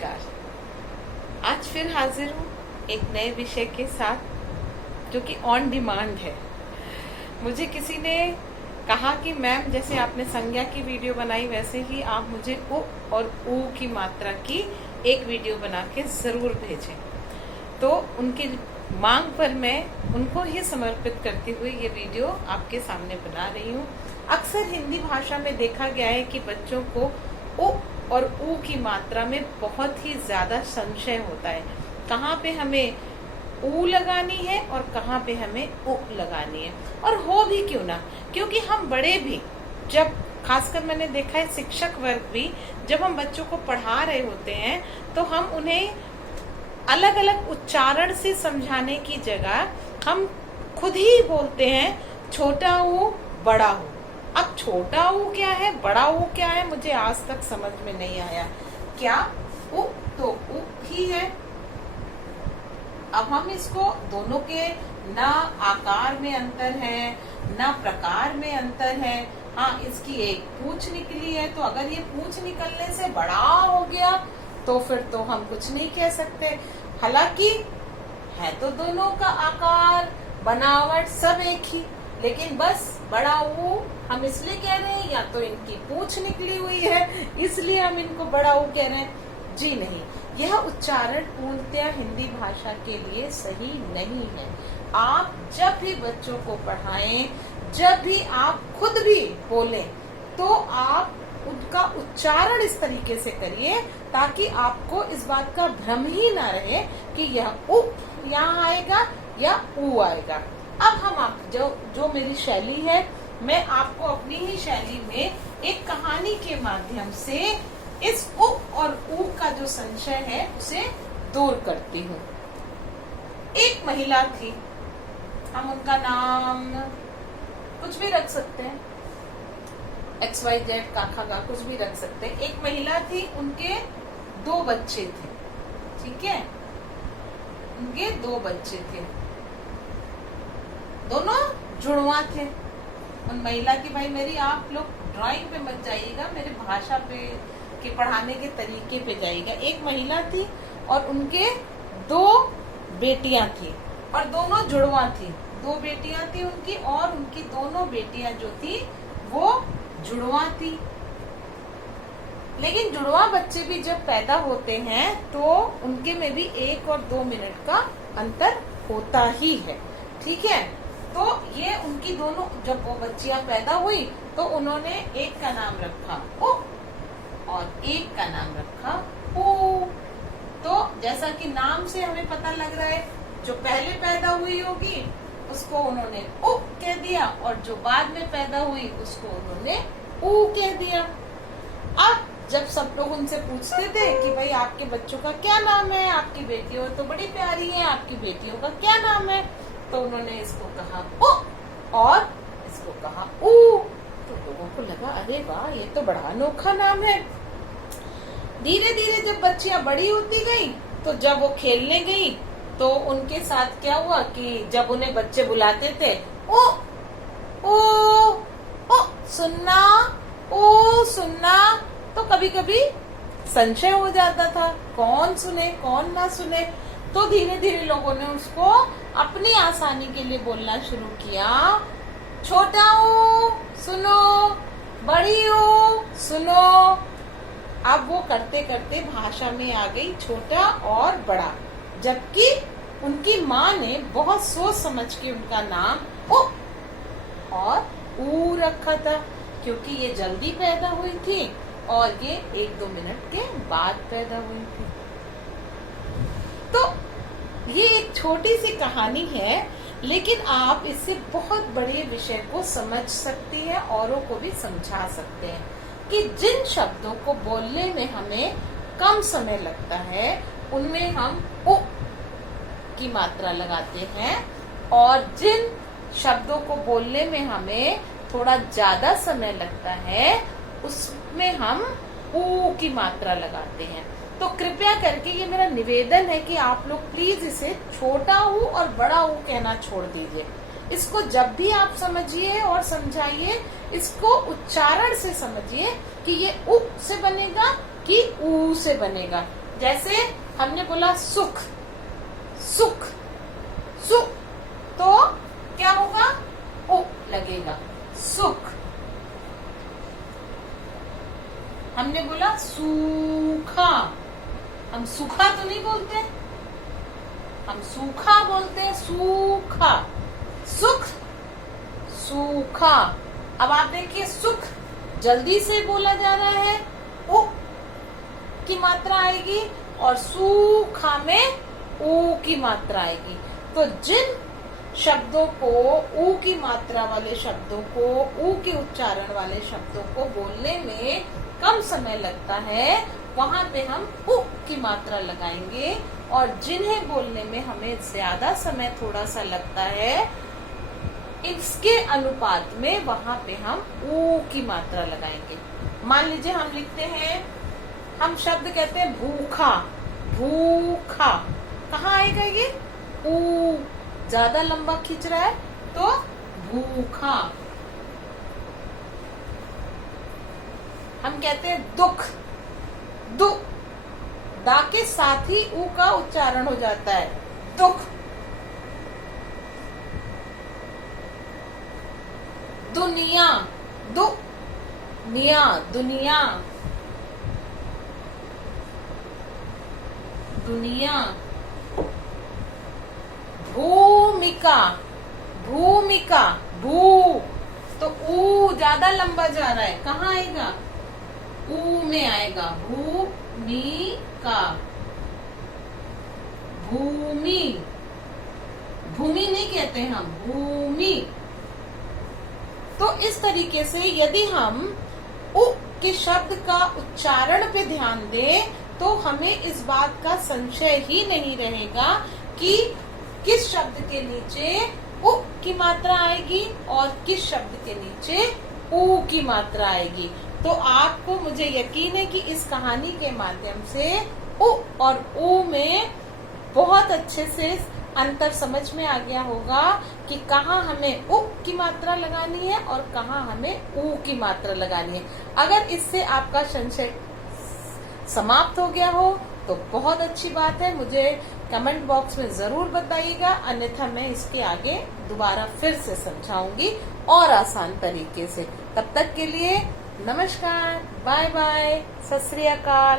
नमस्कार। आज फिर हाजिर हूँ एक नए विषय के साथ जो कि ऑन डिमांड है। मुझे किसी ने कहा कि मैम जैसे आपने संज्ञा की वीडियो बनाई वैसे ही आप मुझे उ और ऊ की मात्रा की एक वीडियो बना के जरूर भेजें। तो उनकी मांग पर मैं उनको ही समर्पित करते हुए ये वीडियो आपके सामने बना रही हूँ। अक्सर हिंदी भाषा में देखा गया है कि बच्चों को उ और ऊ की मात्रा में बहुत ही ज्यादा संशय होता है, कहाँ पे हमें ऊ लगानी है और कहाँ पे हमें उ लगानी है। और हो भी क्यों ना, क्योंकि हम बड़े भी जब, खासकर मैंने देखा है शिक्षक वर्ग भी, जब हम बच्चों को पढ़ा रहे होते हैं तो हम उन्हें अलग अलग उच्चारण से समझाने की जगह हम खुद ही बोलते हैं छोटा ऊ बड़ा ऊ। अब छोटा ऊ क्या है, बड़ा ऊ क्या है, मुझे आज तक समझ में नहीं आया। क्या ऊ तो ऊ ही है। अब हम इसको दोनों के ना आकार में अंतर है ना प्रकार में अंतर है। हाँ, इसकी एक पूंछ निकली है तो अगर ये पूंछ निकलने से बड़ा हो गया तो फिर तो हम कुछ नहीं कह सकते। हालांकि है तो दोनों का आकार बनावट सब एक ही, लेकिन बस बड़ा ऊ हम इसलिए कह रहे हैं या तो इनकी पूंछ निकली हुई है इसलिए हम इनको बड़ा ऊ कह रहे हैं। जी नहीं, यह उच्चारण पूर्णतया हिंदी भाषा के लिए सही नहीं है। आप जब भी बच्चों को पढ़ाएं, जब भी आप खुद भी बोलें, तो आप उनका उच्चारण इस तरीके से करिए ताकि आपको इस बात का भ्रम ही ना रहे कि यह उ यहाँ आएगा या ऊ आएगा। अब हम आप जो मेरी शैली है, मैं आपको अपनी ही शैली में एक कहानी के माध्यम से इस उ और ऊ का जो संशय है उसे दूर करती हूँ। एक महिला थी, हम उनका नाम कुछ भी रख सकते हैं, XYZ काखा का कुछ भी रख सकते हैं। एक महिला थी, उनके 2 बच्चे थे, ठीक है, उनके 2 बच्चे थे, दोनों जुड़वा थे। उन महिला की, भाई मेरी आप लोग ड्राइंग पे मत जाइएगा, मेरे भाषा पे के पढ़ाने के तरीके पे जाइएगा। एक महिला थी और उनके 2 बेटियां थी और दोनों जुड़वा थी। 2 बेटियां थी उनकी और उनकी दोनों बेटियां जो थी वो जुड़वा थी। लेकिन जुड़वा बच्चे भी जब पैदा होते हैं तो उनके में भी 1 और 2 मिनट का अंतर होता ही है, ठीक है। तो ये उनकी दोनों, जब वो बच्चियां पैदा हुई तो उन्होंने एक का नाम रखा उ और एक का नाम रखा ऊ। तो जैसा कि नाम से हमें पता लग रहा है, जो पहले पैदा हुई होगी उसको उन्होंने उ कह दिया और जो बाद में पैदा हुई उसको उन्होंने ऊ कह दिया। अब जब सब लोग उनसे पूछते थे कि भाई आपके बच्चों का क्या नाम है, आपकी बेटियों तो बड़ी प्यारी है, आपकी बेटियों का क्या नाम है, तो उन्होंने इसको कहा उ और इसको कहा ऊ। तो लोगों को लगा अरे वाह, ये तो बड़ा अनोखा नाम है। धीरे धीरे जब बच्चियां बड़ी होती गई तो जब वो खेलने गई तो उनके साथ क्या हुआ कि जब उन्हें बच्चे बुलाते थे ओ ओ ओ सुनना, ओ सुनना, तो कभी कभी संशय हो जाता था कौन सुने कौन ना सुने। तो धीरे धीरे लोगों ने उसको अपनी आसानी के लिए बोलना शुरू किया, छोटा ऊ सुनो, बड़ी ऊ सुनो। अब वो करते करते भाषा में आ गई छोटा और बड़ा, जबकि उनकी माँ ने बहुत सोच समझ के उनका नाम उ और ऊ रखा था, क्योंकि ये जल्दी पैदा हुई थी और ये 1-2 मिनट के बाद पैदा हुई थी। तो ये एक छोटी सी कहानी है, लेकिन आप इससे बहुत बड़े विषय को समझ सकते हैं, औरों को भी समझा सकते हैं कि जिन शब्दों को बोलने में हमें कम समय लगता है उनमें हम उ की मात्रा लगाते हैं, और जिन शब्दों को बोलने में हमें थोड़ा ज्यादा समय लगता है उसमें हम ऊ की मात्रा लगाते हैं। तो कृपया करके ये मेरा निवेदन है कि आप लोग प्लीज इसे छोटा ऊ और बड़ा ऊ कहना छोड़ दीजिए। इसको जब भी आप समझिए और समझाइए, इसको उच्चारण से समझिए कि ये उ से बनेगा कि ऊ से बनेगा। जैसे हमने बोला सुख, सुख, सुख, तो क्या होगा? उ लगेगा, सुख। हमने बोला सूखा, हम सूखा तो नहीं बोलते, हम सूखा बोलते हैं, सूखा, सुख, सूखा। अब आप देखिए, सुख जल्दी से बोला जा रहा है, उ की मात्रा आएगी, और सूखा में ऊ की मात्रा आएगी। तो जिन शब्दों को, ऊ की मात्रा वाले शब्दों को, ऊ के उच्चारण वाले शब्दों को बोलने में कम समय लगता है, वहां पे हम उ की मात्रा लगाएंगे, और जिन्हें बोलने में हमें ज्यादा समय थोड़ा सा लगता है, इसके अनुपात में वहां पे हम ऊ की मात्रा लगाएंगे। मान लीजिए हम लिखते हैं, हम शब्द कहते हैं भूखा, भूखा, कहाँ आएगा ये? ऊ ज्यादा लंबा खींच रहा है, तो भूखा। हम कहते हैं दुख, दु, दा के साथ ही ऊ का उच्चारण हो जाता है, दुख। दुनिया, दु, निया, दुनिया, दुनिया। भूमिका, भूमिका, भू, तो ऊ ज्यादा लंबा जा रहा है, कहाँ आएगा? ऊ में आएगा, भूमिका, भूमि, भूमि नहीं कहते हम, भूमि। तो इस तरीके से यदि हम उ के शब्द का उच्चारण पे ध्यान दें, तो हमें इस बात का संशय ही नहीं रहेगा कि किस शब्द के नीचे उ की मात्रा आएगी और किस शब्द के नीचे ऊ की मात्रा आएगी। तो आपको, मुझे यकीन है कि इस कहानी के माध्यम से उ और ऊ में बहुत अच्छे से अंतर समझ में आ गया होगा कि कहाँ हमें उ की मात्रा लगानी है और कहाँ हमें ऊ की मात्रा लगानी है। अगर इससे आपका संशय समाप्त हो गया हो तो बहुत अच्छी बात है, मुझे कमेंट बॉक्स में जरूर बताइएगा, अन्यथा मैं इसके आगे दोबारा फिर से समझाऊंगी और आसान तरीके से। तब तक के लिए नमस्कार, बाय बाय, सत श्री अकाल।